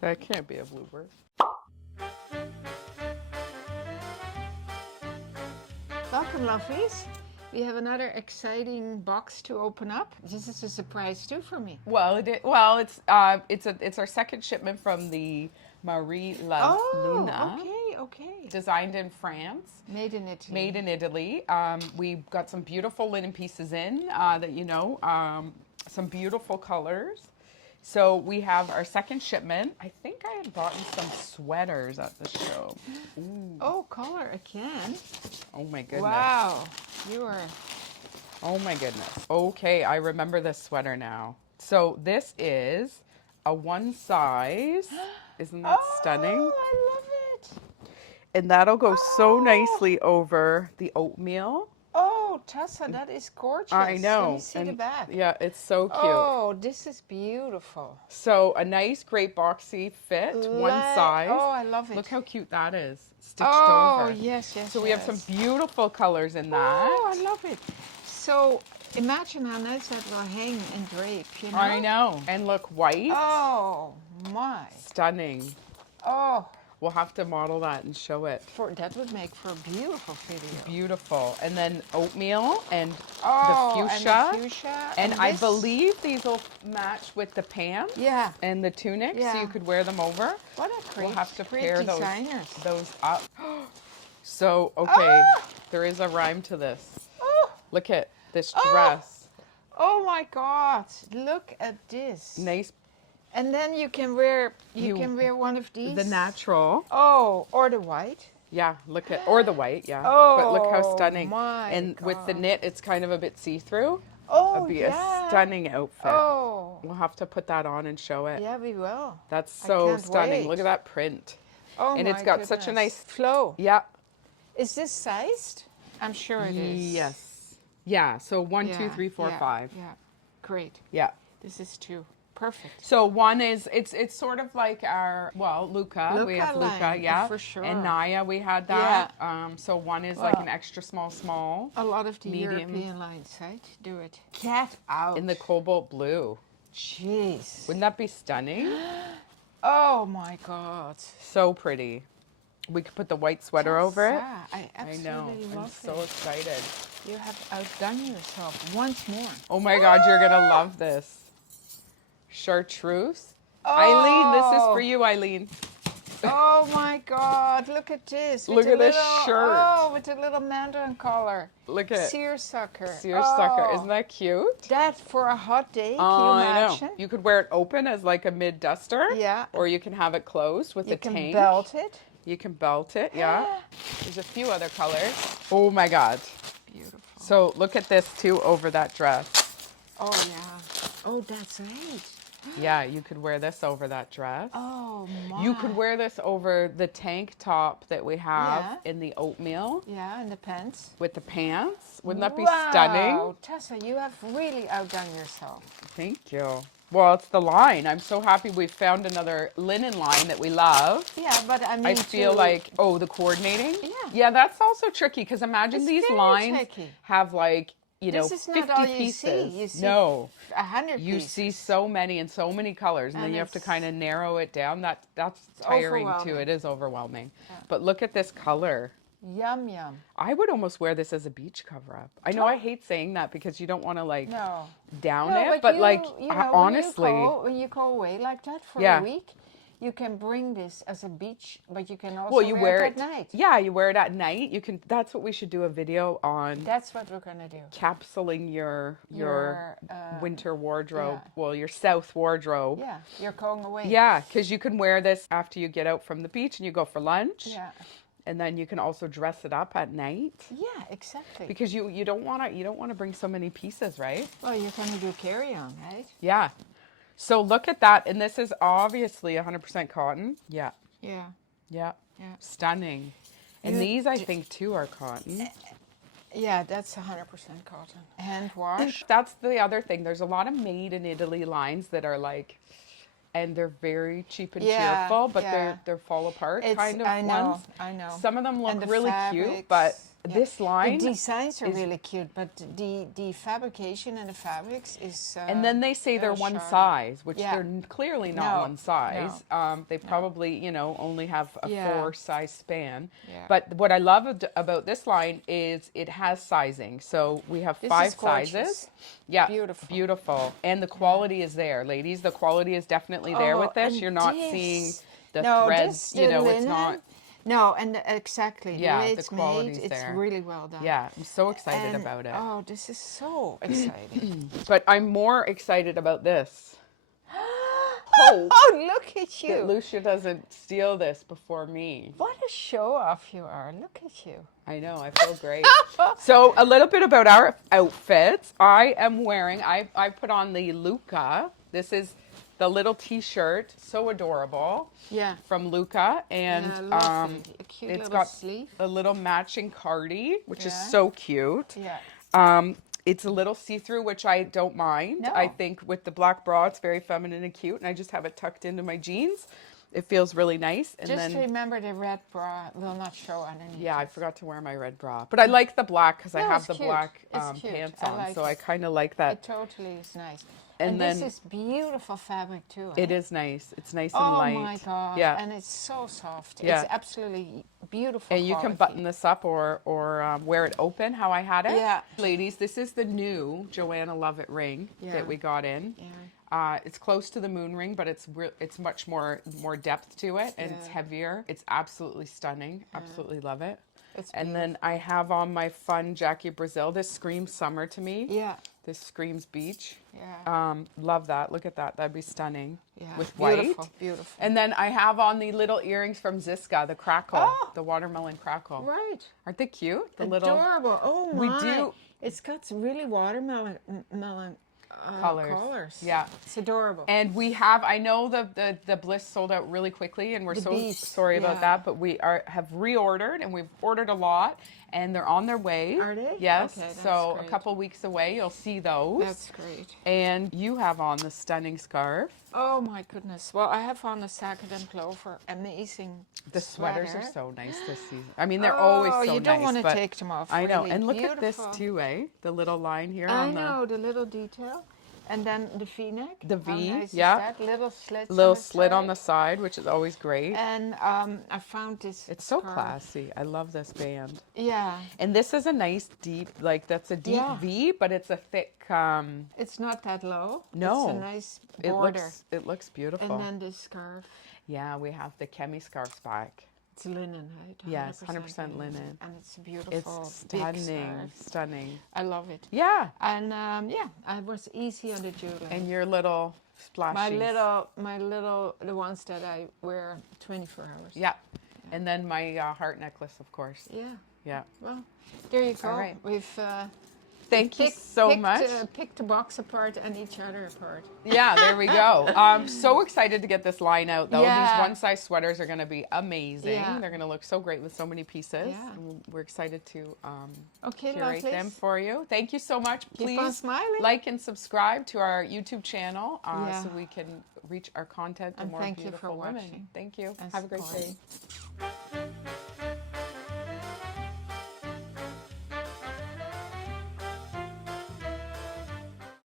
That can't be a blooper. Welcome, lovelies. We have another exciting box to open up. This is a surprise too for me. Well, it's our second shipment from the Marie La Lune, Okay. designed in France, Made in Italy. made in Italy. We got some beautiful linen pieces in some beautiful colors. So we have our second shipment. I think I had bought some sweaters at the show. Ooh. Oh, color again. Oh my goodness. Wow, you are. Oh my goodness. Okay, I remember this sweater now. So this is a one size. Isn't that stunning? I love it. And that'll go so nicely over the oatmeal. Oh, Tessa, that is gorgeous. I know. Let me see the back. Yeah, it's so cute. Oh, this is beautiful. So a nice, great boxy fit, one size. Oh, I love it. Look how cute that is, stitched Oh, over. yes. So we have some beautiful colors in that. Oh, I love it. So imagine how nice that will hang and drape, you know? I know. And look, white. Oh, my. Stunning. Oh, We'll have to model that and show it. that would make for a beautiful video. Beautiful. And then oatmeal and Oh, the fuchsia. and the fuchsia. And I this- believe these will match with the pants Yeah. and the tunic, so Yeah. you could wear them over. What a great, We'll have to great pair designers. those up. So, okay, Ah! there is a rhyme to this. Oh, Look at this Oh! dress. oh my God! Look at this. Nice. And then you can wear You- can wear one of these. The natural. Oh, or the white. Yeah, look at, or the white, yeah. Oh, but look how stunning. my And with the God. knit, it's kind of a bit see-through. Oh, It'd be yeah. a stunning outfit. Oh, We'll have to put that on and show it. yeah, we will. That's I so can't stunning. wait. Look at that print. Oh, And my it's got such a goodness. nice flow. Yeah. Is this sized? I'm sure it is. Yes. Yeah. So one, Yeah, two, three, four, yeah, five. Yeah, great. Yeah. This is two. Perfect. So one is it's sort of like our Luca. We have Luca, line, yeah, for sure. And Naya, we had that. So one is like Well, an extra small A lot of the Medium. European lines, right? Do it. Cat out. in the cobalt blue. Jeez. Wouldn't that be stunning? Oh my God. So pretty. We could put the white sweater over it. Tessa, I I know. absolutely I'm love so it. excited. You have outdone yourself once more. Oh my God, you're gonna love this. Chartreuse. Oh. Eileen, this is for you, Eileen. Oh my God, look at this. Look the at this little- shirt. Oh, with the little mandarin collar. Look at Seersucker. Seersucker. Oh, Isn't that cute? that for a hot day, can Oh, you I know. imagine? You could wear it open as like a mid duster. Yeah. Or you can have it closed with You a can tank. belt it. You can belt it, yeah. There's a few other colors. Oh my God. Beautiful. So look at this too over that dress. Oh, yeah. Oh, that's right. Yeah, you could wear this over that dress. Oh, my. You could wear this over the tank top that we have Yeah. in the oatmeal Yeah, and the pants. with the pants. Wouldn't that be Wow, stunning? Tessa, you have really outdone yourself. Thank you. Well, it's the line. I'm so happy we found another linen line that we love. Yeah, but I mean, I feel like, the coordinating? Yeah. Yeah, that's also tricky because imagine It's these very lines tricky. have like, This is 50 not all you pieces. see. You see No. 100 You pieces. see so many and so many colors, and then And you have to it's- kind of narrow it down. That's tiring too. overwhelming. It is overwhelming. But look at this color. Yum, yum. I would almost wear this as a beach cover-up. I know I hate saying that because you don't want to like No. down No, it, but you, like you know, honestly, when you go away like that for Yeah. a week, you can bring this as a beach, but you can also well, you wear it at night. Yeah, you wear it at night. You can. That's what we should do a video on. That's what we're gonna do. Capsuling your winter wardrobe. yeah. Well, your south wardrobe. Yeah, you're going away. Yeah, because you can wear this after you get out from the beach and you go for lunch. Yeah. And then you can also dress it up at night Yeah, exactly. because you don't want to bring so many pieces, right? Well, you're gonna do carry-on, right? Yeah. So look at that, and this is obviously 100% cotton. Yeah. Yeah. Yeah. Yeah. Stunning. And You these I think too are cotton. Yeah, that's 100% cotton. Hand wash. That's the other thing. There's a lot of made in Italy lines that are like, and they're very cheap and Yeah, cheerful, but yeah. they're fall apart It's, kind of I know, ones. I know. Some of them look And the really cute, fabrics. but this line. The designs are is- really cute, but the fabrication and the fabrics is. And then they say they're very one sharp. size, which Yeah. they're clearly not No, one size. They probably, you know, only have a Yeah. 4 size span. Yeah. But what I love about this line is it has sizing. So we have This 5 is gorgeous. sizes. Yeah, Beautiful. beautiful. And the quality is there, ladies. The quality is definitely there with this. and You're not this- seeing the no, threads, this, you the know, it's linen, not. No, and exactly Yeah, the way the it's quality's made, it's there. really well done. Yeah, I'm so excited And- about it. Oh, this is so exciting! But I'm more excited about this. Oh, look at That you! Lucia doesn't steal this before me. What a show off you are! Look at you! I know, I feel great. So a little bit about our outfits. I am wearing, I put on the Luca. This is the little t-shirt, so adorable, Yeah. from Luca. And Yeah, lovely. A cute it's little got sleeve. a little matching cardi, which is Yeah. so cute. Yeah. It's a little see-through, which I don't mind. No. I think with the black bra, it's very feminine and cute, and I just have it tucked into my jeans. It feels really nice. And Just then, remember the red bra will not show underneath. yeah, I it. forgot to wear my red bra, but I like the black because I No, have it's the cute. black It's cute. pants I on, like so it. I kind of like It that. totally is nice. And And then- this is beautiful fabric too. It eh? is nice. It's nice and Oh light. my god! Yeah. And it's so soft. Yeah. It's absolutely beautiful. And you can quality. button this up or wear it open, how I had it. Yeah. Ladies, this is the new Joanna Lovett ring Yeah. that we got in. Yeah. It's close to the moon ring, but it's much more depth to it, and it's Yeah. heavier. It's absolutely stunning. Absolutely love it. It's And then I have on my fun Jackie Brazil. This screams summer to me. Yeah. This screams beach. Yeah. Love that. Look at that. That'd be stunning. Yeah. With white. Beautiful. Beautiful. And then I have on the little earrings from Ziska, the crackle, Oh! the watermelon crackle. Right. Aren't they cute? The little Adorable. Oh my. We do- It's got some really watermelon colors. Yeah. It's adorable. And we have, I know the Bliss sold out really quickly, and we're The so beast, sorry about yeah. that, but we have reordered, and we've ordered a lot, and they're on their way. Are they? Yes. Okay, that's so great. a couple weeks away, you'll see those. That's great. And you have on the stunning scarf. Oh my goodness. Well, I have on the Sackett and Clover. Amazing. The sweaters sweater. are so nice this season. I mean, they're always so nice. Oh, you don't want to but take them off. I know. really. And look at this Beautiful. too, eh? The little line here I on know, the little detail. And then the V-neck. The How V, nice is yeah. that? Little slits. little on the slit on side. the side, which is always great. And I found this. It's so scarf. classy. I love this band. Yeah. And this is a nice deep, like that's a deep Yeah. V, but it's a thick. It's not that low. No. It's a nice It border. looks beautiful. And then this scarf. Yeah, we have the Chemi scarves back. It's linen, right? Yes, 100% linen. And it's beautiful. It's big stunning, scarf. stunning. I love it. Yeah, And yeah, I was easy on the jewelry. and your little splashies. The ones that I wear 24 hours. Yeah, and then my heart necklace, of course. Yeah. Yeah. Well, there you go. All right. We've Thank you so much. Picked the box apart and each other apart. Yeah, there we go. I'm so excited to get this line out, though. Yeah. These one-size sweaters are going to be amazing. Yeah. They're going to look so great with so many pieces. Yeah. And we're excited to Okay, curate lovelies. them for you. Thank you so much. Keep on Please smiling. like and subscribe to our YouTube channel Yeah. so we can reach our content to And more thank you for beautiful women. watching Thank you. and Have a great supporting. day.